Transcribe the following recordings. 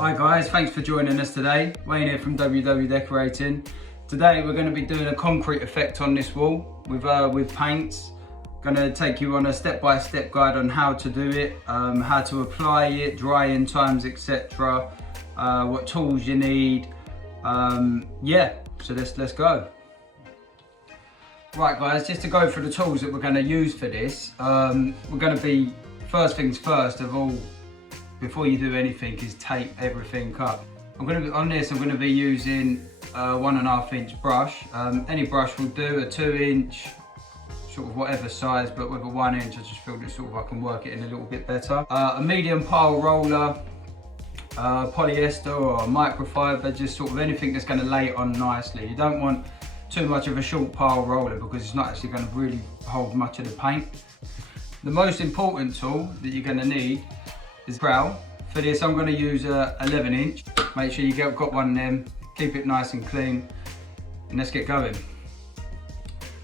Hi guys, thanks for joining us today. Wayne here from WW Decorating. Today we're going to be doing a concrete effect on this wall with paints. Going to take you on a step-by-step guide on how to do it, how to apply it, drying times, etc. What tools you need. Yeah, so let's go. Right guys, just to go through the tools that we're going to use for this, we're going to be, first things first of all, before you do anything, is tape everything up. I'm going to be using a 1.5 inch brush. Any brush will do, a 2 inch, sort of whatever size, but with a 1 inch I just feel that sort of I can work it in a little bit better. A medium pile roller, polyester or microfiber, just sort of anything that's going to lay it on nicely. You don't want too much of a short pile roller because it's not actually going to really hold much of the paint. The most important tool that you're going to need is trowel. For this I'm going to use a 11 inch. Make sure you got one of them, keep it nice and clean, and let's get going.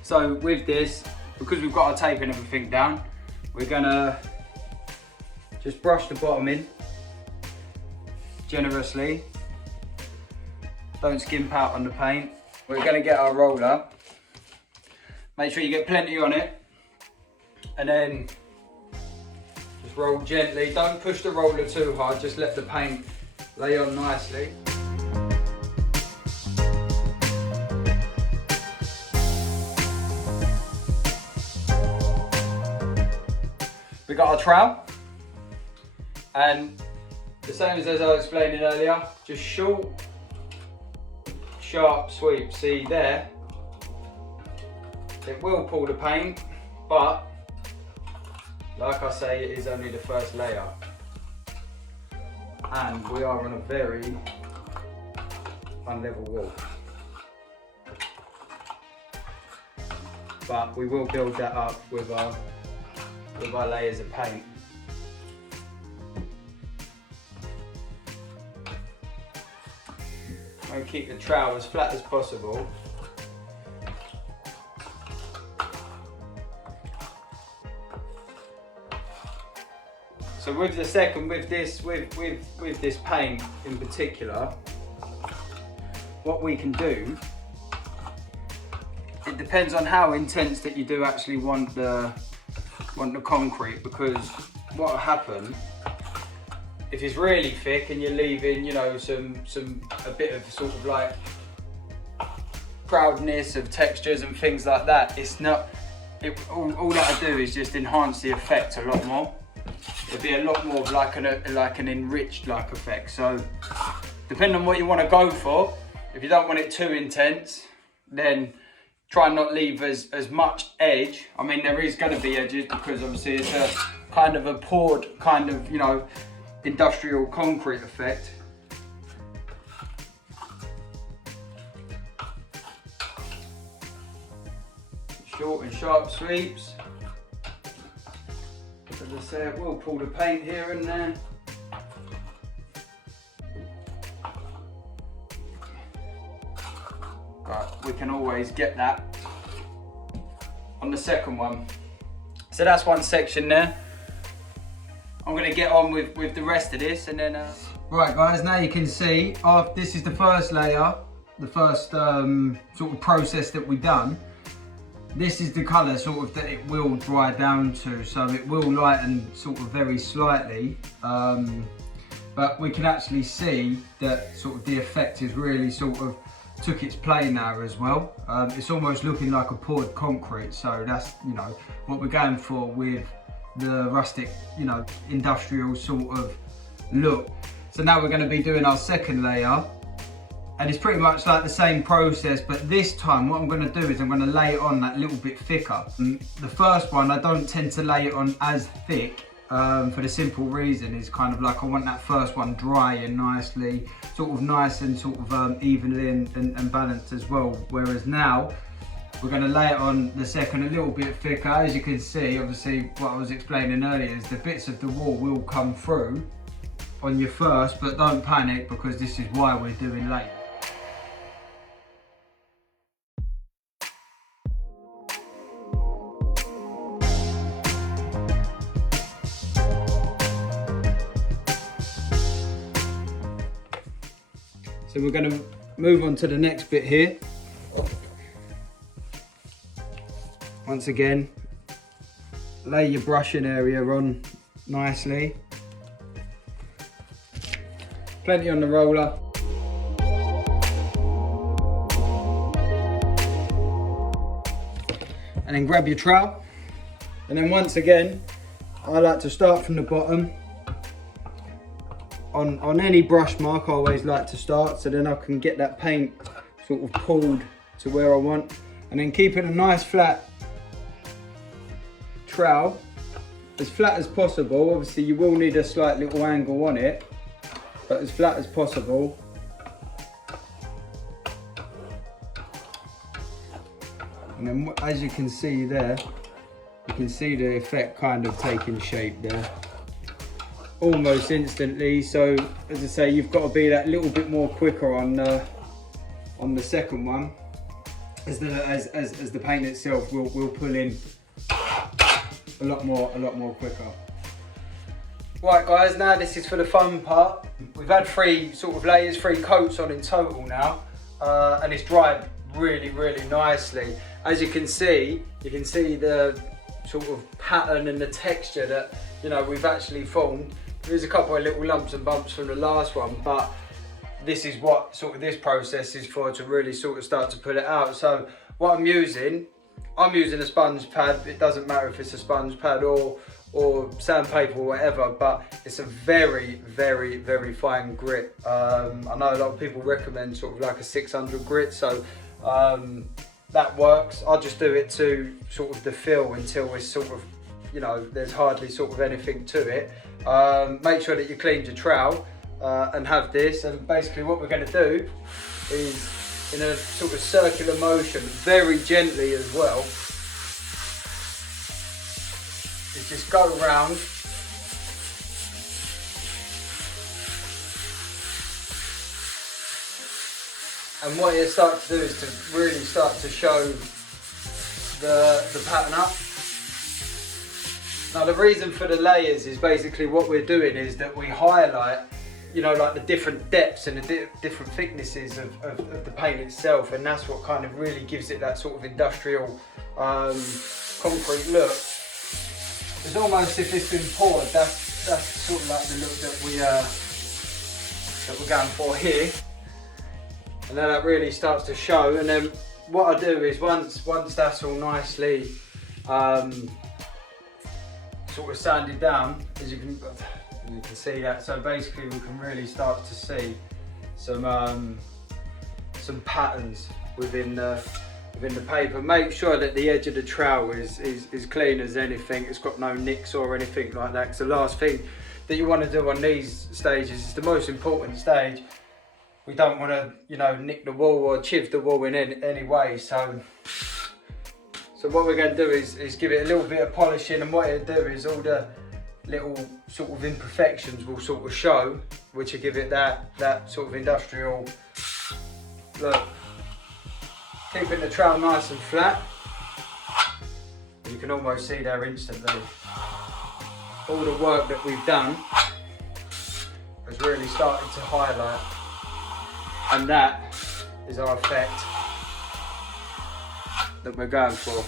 So with this, because we've got our tape and everything down, we're going to just brush the bottom in generously. Don't skimp out on the paint. We're going to get our roller. Make sure you get plenty on it, and then just roll gently. Don't push the roller too hard, just let the paint lay on nicely. We got our trowel, and the same as I was explaining earlier, just short, sharp sweep. See there, it will pull the paint, but like I say, it is only the first layer, and we are on a very unlevel wall, but we will build that up with our layers of paint. I'm going to keep the trowel as flat as possible. So with this paint in particular, what we can do, it depends on how intense that you do actually want the concrete, because what will happen if it's really thick and you're leaving, you know, a bit of sort of like proudness of textures and things like that, it's not, all that'll do is just enhance the effect a lot more. It'll be a lot more of like an enriched like effect. So depending on what you want to go for, if you don't want it too intense, then try and not leave as much edge. I mean, there is going to be edges because obviously it's a kind of a poured kind of, you know, industrial concrete effect. Short and sharp sweeps. As I say, it will pull the paint here and there. But we can always get that on the second one. So that's one section there. I'm going to get on with the rest of this, and then... Right guys, now you can see, this is the first layer, the first sort of process that we've done. This is the colour sort of that it will dry down to, so it will lighten sort of very slightly, but we can actually see that sort of the effect is really sort of took its play now as well. It's almost looking like a poured concrete, so that's, you know, what we're going for with the rustic, you know, industrial sort of look. So now we're going to be doing our second layer, and it's pretty much like the same process, but this time what I'm going to do is I'm going to lay it on that little bit thicker. The first one I don't tend to lay it on as thick, for the simple reason is kind of like I want that first one dry and nicely, sort of nice and sort of evenly and balanced as well. Whereas now we're going to lay it on the second a little bit thicker. As you can see, obviously what I was explaining earlier is the bits of the wall will come through on your first, but don't panic because this is why we're doing late. So we're going to move on to the next bit here. Once again, lay your brushing area on nicely. Plenty on the roller. And then grab your trowel. And then once again, I like to start from the bottom. On any brush mark, I always like to start, so then I can get that paint sort of pulled to where I want. And then keeping a nice flat trowel, as flat as possible. Obviously you will need a slight little angle on it, but as flat as possible. And then as you can see there, you can see the effect kind of taking shape there. Almost instantly, so as I say, you've got to be that little bit more quicker on the second one, as the paint itself will pull in a lot more quicker. Right guys, now this is for the fun part. We've had 3 sort of layers, 3 coats on in total now, and it's dried really nicely. As you can see the sort of pattern and the texture that, you know, we've actually formed. There's a couple of little lumps and bumps from the last one, but this is what sort of this process is for, to really sort of start to pull it out. So what I'm using a sponge pad. It doesn't matter if it's a sponge pad or sandpaper or whatever, but it's a very fine grit. I know a lot of people recommend sort of like a 600 grit, so that works. I'll just do it to sort of the feel until it's sort of, you know, there's hardly sort of anything to it. Make sure that you cleaned your trowel and have this, and basically what we're going to do is, in a sort of circular motion, very gently as well, is just go around and what you start to do is to really start to show the pattern up. Now the reason for the layers is basically what we're doing is that we highlight, you know, like the different depths and the different thicknesses of the paint itself, and that's what kind of really gives it that sort of industrial concrete look. It's almost if it's been poured. That's sort of like the look that we're going for here. And then that really starts to show. And then what I do is once that's all nicely sort of sanded down, as you can see that. So basically we can really start to see some patterns within the paper. Make sure that the edge of the trowel is clean as anything. It's got no nicks or anything like that, because the last thing that you want to do on these stages is the most important stage. We don't want to, you know, nick the wall or chiv the wall in any way. So what we're going to do is give it a little bit of polishing, and what it'll do is all the little sort of imperfections will sort of show, which will give it that sort of industrial look. Keeping the trowel nice and flat. You can almost see there instantly all the work that we've done has really started to highlight, and that is our effect that we're going for.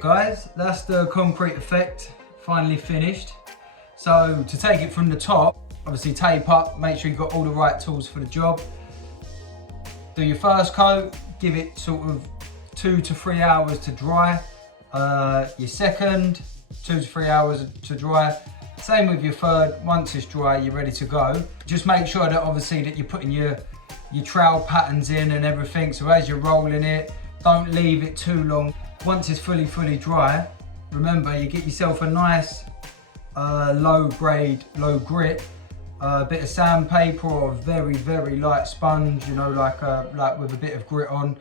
Guys, that's the concrete effect finally finished. So to take it from the top, obviously tape up, make sure you've got all the right tools for the job. Do your first coat, give it sort of 2 to 3 hours to dry. Your second, 2 to 3 hours to dry. Same with your third. Once it's dry, you're ready to go. Just make sure that obviously that you're putting your trowel patterns in and everything. So as you're rolling it, don't leave it too long. Once it's fully dry, remember you get yourself a nice low grit, bit of sandpaper or a very light sponge, you know, like with a bit of grit on.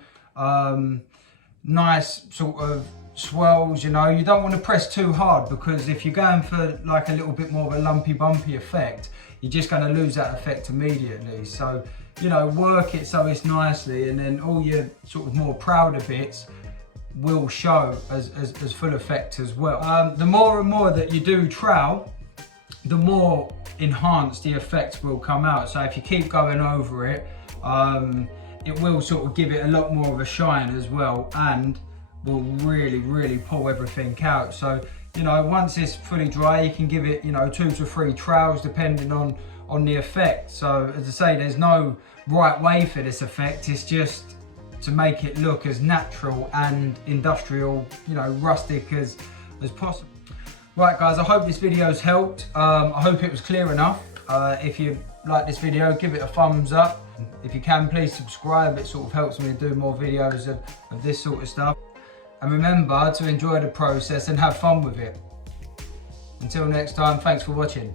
nice sort of swirls, you know. You don't want to press too hard, because if you're going for like a little bit more of a lumpy bumpy effect, you're just going to lose that effect immediately. So, you know, work it so it's nicely, and then all your sort of more prouder bits will show as full effect as well. The more and more that you do trowel, the more enhanced the effect will come out. So if you keep going over it, it will sort of give it a lot more of a shine as well, and will really pull everything out. So, you know, once it's fully dry, you can give it, you know, 2 to 3 trowels depending on the effect. So as I say, there's no right way for this effect. It's just to make it look as natural and industrial, you know, rustic as possible. Right guys, I hope this video's helped. I hope it was clear enough. If you like this video, give it a thumbs up. If you can, please subscribe. It sort of helps me do more videos of this sort of stuff. And remember to enjoy the process and have fun with it. Until next time, thanks for watching.